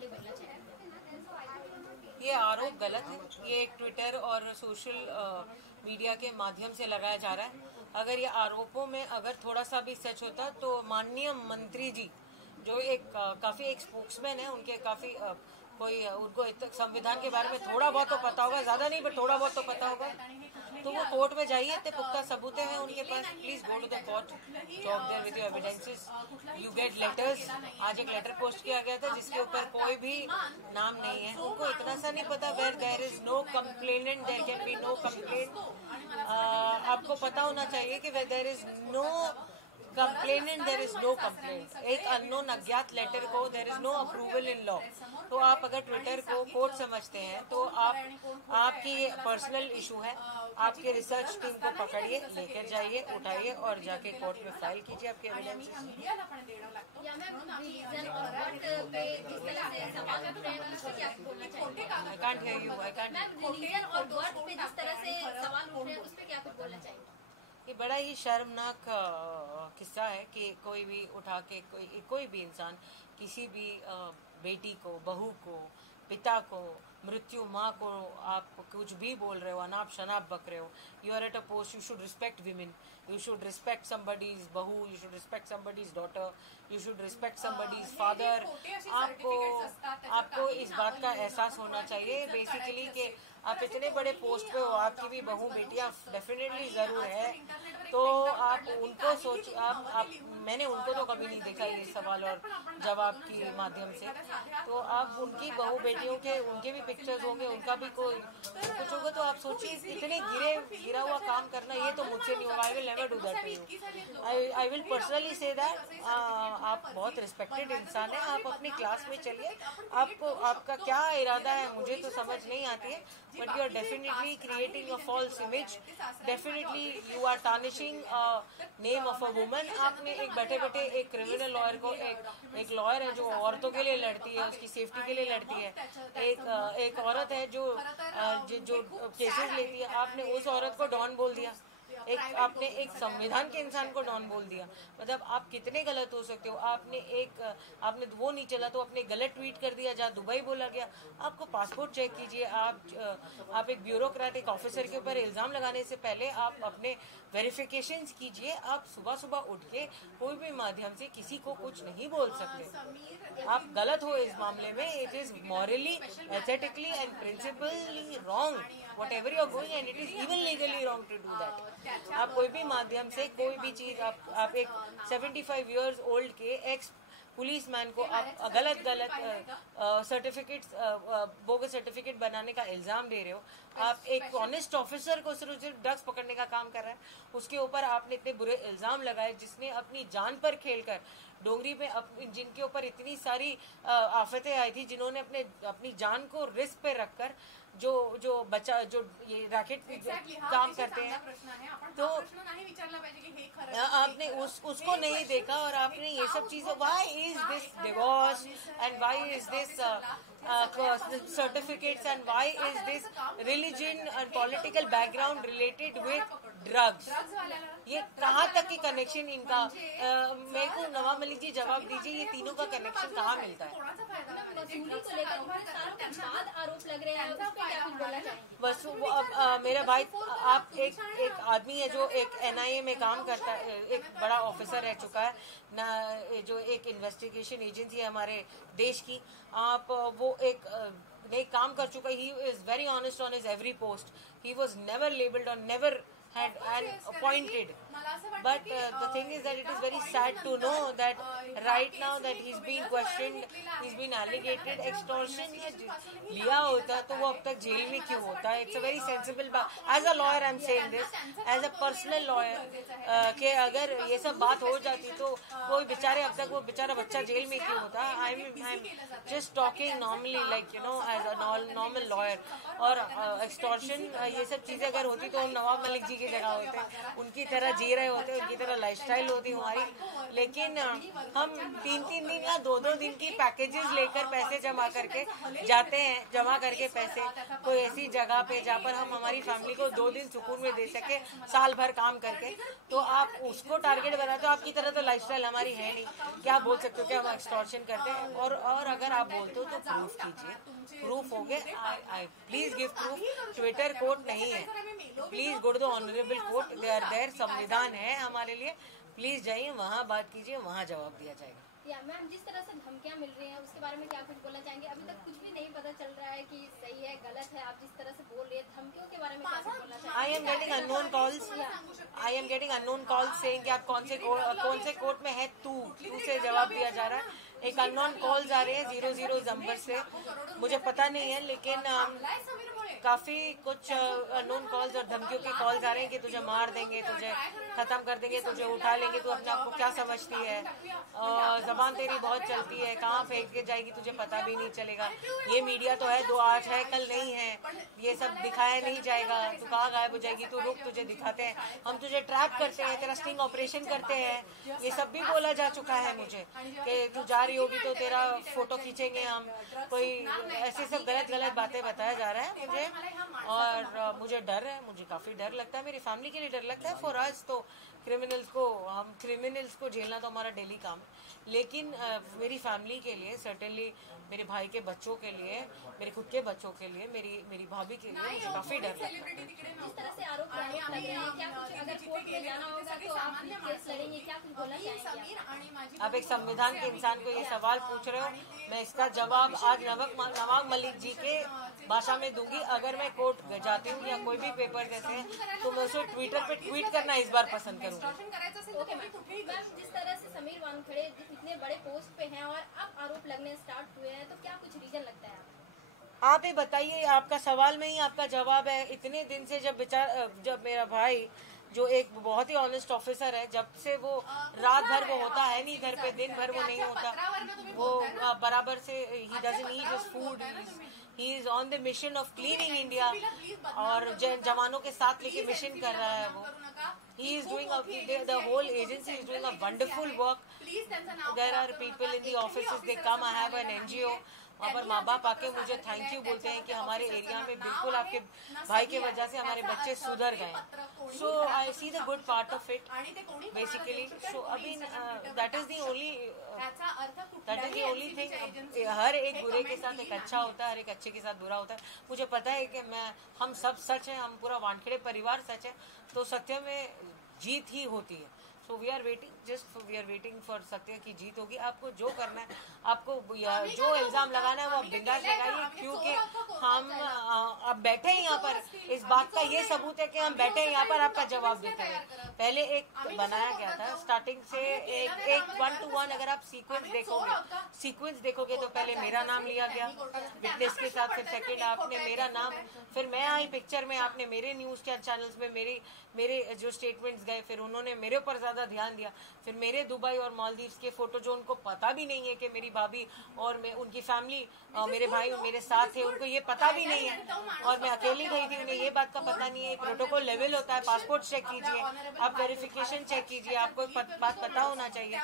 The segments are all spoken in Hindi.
पहले बोलना चाहेंगे? ये आरोप गलत है। ये एक ट्विटर और सोशल मीडिया के माध्यम से लगाया जा रहा है। अगर ये आरोपों में अगर थोड़ा सा भी सच होता तो माननीय मंत्री जी जो एक काफी एक स्पोक्समैन है, उनके काफी कोई उनको संविधान के बारे में थोड़ा बहुत तो पता होगा, ज्यादा नहीं पर थोड़ा बहुत तो पता होगा, तो वो कोर्ट में जाइए, इतने पुख्ता सबूतें हैं उनके पास, please go to the court, talk there with your evidences, you get letters. आज एक लेटर पोस्ट किया गया था जिसके ऊपर कोई भी नाम नहीं है। उनको इतना सा नहीं पता where there is no complainant there can be no complaint. आपको पता होना चाहिए कि where there is no complainant there is no complaint. एक अननोन अज्ञात लेटर को there is no approval in law. तो आप अगर ट्विटर को कोर्ट समझते हैं तो आपकी पर्सनल इशू है, आपके रिसर्च टीम को पकड़िए, लेकर जाइए, उठाइए और जाके कोर्ट में फाइल कीजिए आपके evidences. I can't hear you, I can't. ये बड़ा ही शर्मनाक किस्सा है कि कोई भी उठा के कोई भी इंसान किसी भी बेटी को, बहू को, पिता को, मृत्यु माँ को आप कुछ भी बोल रहे हो, अनाप शनाप बक रहे हो। You are at a post, you should respect women, you should respect somebody's बहू, you should respect somebody's daughter, you should respect somebody's father. आपको इस बात का एहसास होना चाहिए बेसिकली कि आप इतने बड़े पोस्ट पे हो, आपकी भी बहू बेटियां डेफिनेटली जरूर है, तो आप उनको सोच आप मैंने उनको तो कभी नहीं देखा ये सवाल और जवाब के माध्यम से, तो आप उनकी बहू बेटियों के उनके भी पिक्चर्स होंगे, उनका भी कोई कुछ होगा, तो आप सोचिए इतने गिरा हुआ काम करना, ये तो मुझसे नहीं होगा। I will never do that to you. I will personally say that आप बहुत रिस्पेक्टेड इंसान है, आप अपनी क्लास में चलिए, आपका क्या इरादा है मुझे तो समझ नहीं आती है, but you are definitely creating a false image, definitely you are tarnishing name of a woman. आपने एक बैठे एक क्रिमिनल लॉयर को, एक लॉयर है जो औरतों के लिए लड़ती है, उसकी सेफ्टी के लिए लड़ती है, एक औरत है जो केसेस लेती है, आपने उस औरत को डॉन बोल दिया, आपने एक संविधान के इंसान को डॉन बोल दिया। मतलब आप कितने गलत हो सकते हो। आपने वो नहीं चला तो आपने गलत ट्वीट कर दिया जहाँ दुबई बोला गया। आपको पासपोर्ट चेक कीजिए, आप एक ब्यूरोक्रेटिक ऑफिसर के ऊपर इल्जाम लगाने से पहले आप अपने वेरिफिकेशंस कीजिए। आप सुबह उठ के कोई भी माध्यम से किसी को कुछ नहीं बोल सकते। आप गलत हो इस मामले में। It is morally, ethically and principally wrong whatever you are going, and it is even legally wrong to do that. आप कोई भी माध्यम से कोई भी चीज आप एक 75 years old के एक्स पुलिस मैन को आप गलत सर्टिफिकेट बोगस सर्टिफिकेट बनाने का इल्जाम दे रहे हो। आप एक ऑनेस्ट ऑफिसर को सिर्फ ड्रग्स पकड़ने का काम कर रहा है, उसके ऊपर आपने इतने बुरे इल्जाम लगाए, जिसने अपनी जान पर खेलकर डोंगरी में जिनके ऊपर इतनी सारी आफतें आई थी, जिन्होंने अपनी जान को रिस्क पे रखकर जो ये रैकेट काम करते हैं, तो आपने उसको नहीं देखा और आपने ये सब चीजें, why is this divorce and why is this certificates and why is this religion and political background related with drugs. ये कहाँ तक की कनेक्शन इनका, मेरे को नवाब मलिक जी जवाब दीजिए, ये तीनों का कनेक्शन कहाँ मिलता है? बस मेरा भाई, आप एक आदमी है जो एक NIA में काम करता है, एक बड़ा ऑफिसर रह चुका है ना, जो एक इन्वेस्टिगेशन एजेंसी है हमारे देश की। आप वो एक काम कर चुका है। He is very honest on his every post. He was never labelled और never had and appointed, but the thing is that it is very sad to know that right now that he's being questioned, he's been alleged extortion। लिया होता तो वो अब तक जेल में क्यों होता है? It's a very sensible बात। As a lawyer I'm saying this, as a personal lawyer, कि अगर ये सब बात हो जाती तो कोई बेचारे अब तक वो बेचारा बच्चा जेल में क्यों होता? I'm just talking normally, like you know, as a normal lawyer। और extortion ये सब चीजें अगर होती तो नवाब मलिक जी की जगह होते, उनकी तरह जी रहे होते हैं, उनकी तरह लाइफस्टाइल होती हमारी, लेकिन हम 3-3 दिन या 2-2 दिन की पैकेजेस लेकर पैसे जमा करके जाते हैं, जमा करके पैसे कोई ऐसी जगह पे जहाँ पर हम हमारी फैमिली को 2 दिन सुकून में दे सके साल भर काम करके, तो आप उसको टारगेट बनाते हो। आपकी तरह तो लाइफस्टाइल हमारी है नहीं, क्या बोल सकते हो कि हम एक्सटॉर्शन करते हैं। और अगर आप बोलते हो तो प्रूफ कीजिए, प्रूफ हो गए, I please give proof. Twitter court नहीं है, please go to the honourable court, they are there, संविधान है हमारे लिए, प्लीज जाइए वहाँ बात कीजिए, वहाँ जवाब दिया जाएगा। या मैम, जिस तरह से धमकियां मिल रही हैं उसके बारे में क्या कुछ बोलना चाहेंगे? अभी तक कुछ भी नहीं पता चल रहा है कि सही है गलत है, आप जिस तरह से बोल रही है, धमकियों के बारे में क्या कुछ बोलना चाहेंगे? I am getting unknown calls saying कि आप कौन से कोर्ट में है, तू से जवाब दिया जा रहा है। एक अननोन कॉल्स आ रहे हैं 00 नंबर से, मुझे पता नहीं है, लेकिन काफी कुछ अननोन कॉल्स और धमकियों के कॉल्स आ रहे हैं कि तुझे मार देंगे, तुझे खत्म कर देंगे, तुझे उठा लेंगे, तू अपने आप को क्या समझती है, जबान तेरी बहुत चलती है, कहाँ फेंक के जाएगी तुझे पता भी नहीं चलेगा, ये मीडिया तो है, 2 आज है कल नहीं है, ये सब दिखाया नहीं जाएगा, तू कहाँ गायब हो जाएगी, तू रुक, तुझे दिखाते हैं, हम तुझे ट्रैप करते हैं, तेरा स्टिंग ऑपरेशन करते हैं, ये सब भी बोला जा चुका है मुझे कि तू जा रही होगी तो तेरा फोटो खींचेंगे हम, कोई ऐसे सब गलत बातें बताया जा रहा है मुझे, और मुझे डर है, मुझे काफी डर लगता है, मेरी फैमिली के लिए डर लगता है। फॉर अस तो क्रिमिनल्स को झेलना तो हमारा डेली काम है, लेकिन मेरी फैमिली के लिए, सर्टेनली मेरे भाई के बच्चों के लिए, मेरे खुद के बच्चों के लिए, मेरी भाभी के लिए मुझे काफी डर लगता है। जिस तरह से आरोप लग रहे हैं, क्या कुछ अगर कोर्ट में जाना होगा तो आप केस लड़ेंगे, क्या कुछ बोलना चाहेंगे? आप एक संविधान के इंसान को ये सवाल पूछ रहे हो, मैं इसका जवाब आज नवाब मलिक जी के भाषा में दूंगी। अगर मैं कोर्ट जाती हूँ या कोई भी पेपर जैसे हैं तो मैं उसे ट्विटर पे ट्वीट करना इस बार पसंद करूंगी। ओके मैम, जिस तरह से समीर वानखेड़े इतने बड़े पोस्ट पे हैं और अब आरोप लगने स्टार्ट हुए हैं, तो क्या कुछ रीजन लगता है आप ही बताइए, आपका सवाल में ही आपका जवाब है। इतने दिन से जब मेरा भाई जो एक बहुत ही ऑनेस्ट ऑफिसर है, जब से वो रात भर वो होता है नहीं घर पे, दिन भर वो नहीं होता, वो बराबर से he doesn't eat his food, he is on the mission of cleaning India, और जवानों के साथ लेके मिशन कर रहा है वो। He is doing the whole agency is doing a wonderful work. There are people in the offices, they come, I have an NGO, वहाँ पर माँ बाप आके मुझे थैंक यू बोलते हैं कि हमारे एरिया में बिल्कुल आपके भाई के वजह से हमारे बच्चे सुधर गए। So I see the good part of it basically. So अभी that is the only thing. हर एक बुरे के साथ एक अच्छा होता है, हर एक अच्छे के साथ बुरा होता है। मुझे पता है कि हम सब सच है, हम पूरा वानखेड़े परिवार सच है, तो सत्य में जीत ही होती है। So we are waiting for सत्य की जीत होगी। आपको जो करना है, आपको जो इल्जाम लगाना है वो आप बिंदास लगाइए, क्योंकि हम अब बैठे हैं यहाँ पर, इस बात का ये सबूत है कि हम बैठे हैं यहाँ पर आपका जवाब देते हैं। पहले एक बनाया गया था स्टार्टिंग से, एक 1 to 1 अगर आप सीक्वेंस देखोगे तो पहले मेरा नाम लिया गया विटनेस के साथ, फिर सेकंड आपने मेरा नाम, फिर मैं आई पिक्चर में, आपने मेरे न्यूज चैनल्स में मेरे जो स्टेटमेंट्स गए, फिर उन्होंने मेरे ऊपर ज्यादा ध्यान दिया, फिर मेरे दुबई और मालदीव्स के फोटो जो उनको पता भी नहीं है कि मेरी भाभी और मैं उनकी फैमिली मेरे भाई मेरे साथ थे, उनको ये पता भी नहीं है, और मैं अकेली गई थी, उन्हें ये बात का पता नहीं है। प्रोटोकॉल लेवल होता है, पासपोर्ट चेक कीजिए, आप वेरिफिकेशन चेक कीजिए, आपको एक बात पता होना चाहिए।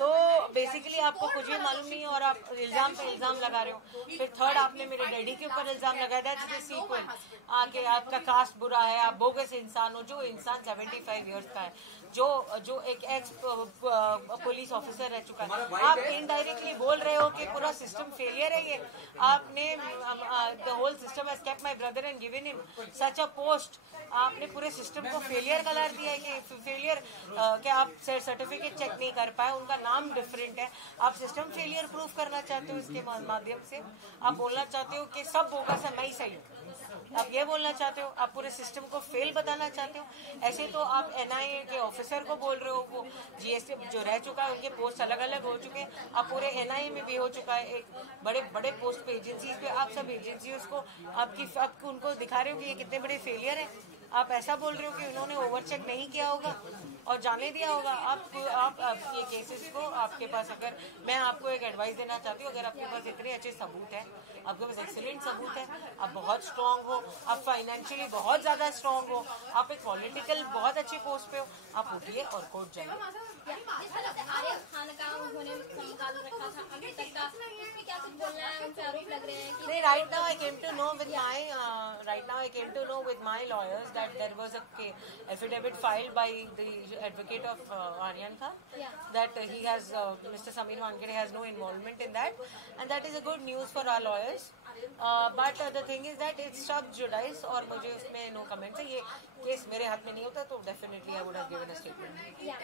तो बेसिकली आपको कुछ भी मालूम नहीं है और आप इल्जाम पे इल्जाम लगा रहे हो। फिर थर्ड आपने मेरे डैडी के ऊपर इल्जाम लगाया था सीक्वेंस आके, आपका कास्ट बुरा है, आप बोगस इंसान हो। जो इंसान 75 इयर्स का है, जो एक एक्स पुलिस ऑफिसर रह चुका है, आप इनडायरेक्टली बोल रहे हो कि पूरा सिस्टम फेलियर है। ये आपने the whole system has kept my brother and given him such a post. आपने पूरे सिस्टम को फेलियर करार दिया है कि फेलियर कि आप सर्टिफिकेट चेक नहीं कर पाए, उनका नाम डिफरेंट है। आप सिस्टम फेलियर प्रूफ करना चाहते हो इसके माध्यम से, आप बोलना चाहते हो कि सब होगा सब मैं ही सही हूँ, आप ये बोलना चाहते हो, आप पूरे सिस्टम को फेल बताना चाहते हो। ऐसे तो आप एनआईए के ऑफिसर को बोल रहे हो, वो जीएसटी जो रह चुका है, उनके पोस्ट अलग अलग हो चुके हैं, अब पूरे एनआईए में भी हो चुका है, एक बड़े पोस्ट पे एजेंसीज पे, आप सब एजेंसीज को आपको उनको दिखा रहे हो कि ये कितने बड़े फेलियर है। आप ऐसा बोल रहे हो कि उन्होंने ओवरचेक नहीं किया होगा। और जाने दिया होगा। आप ये केसेस को, आपके पास अगर, मैं आपको एक एडवाइस देना चाहती हूँ, अगर आपके पास इतने अच्छे सबूत है, आपके पास एक्सीलेंट सबूत है, आप बहुत स्ट्रांग हो, आप फाइनेंशियली बहुत ज्यादा स्ट्रांग हो, आप एक पॉलिटिकल बहुत अच्छे पोस्ट पे हो, आप उठिए और कोर्ट जाइए। जिस तरह से आर्यन खान का उन्होंने संवाद रखा था अभी तक का, उसमें क्या कुछ बोलना है? उन पे आरोप लग रहे हैं कि right now I came to know with my lawyers that there was a affidavit filed by the advocate of Aryan Khan, that he has Mr. Samir Wankhede has no involvement in that, and that is a good news for our lawyers. But the thing is that it's sub judice और मुझे उसमें no comments है। ये केस मेरे हाथ में नहीं होता तो definitely I would have given a statement. Yeah.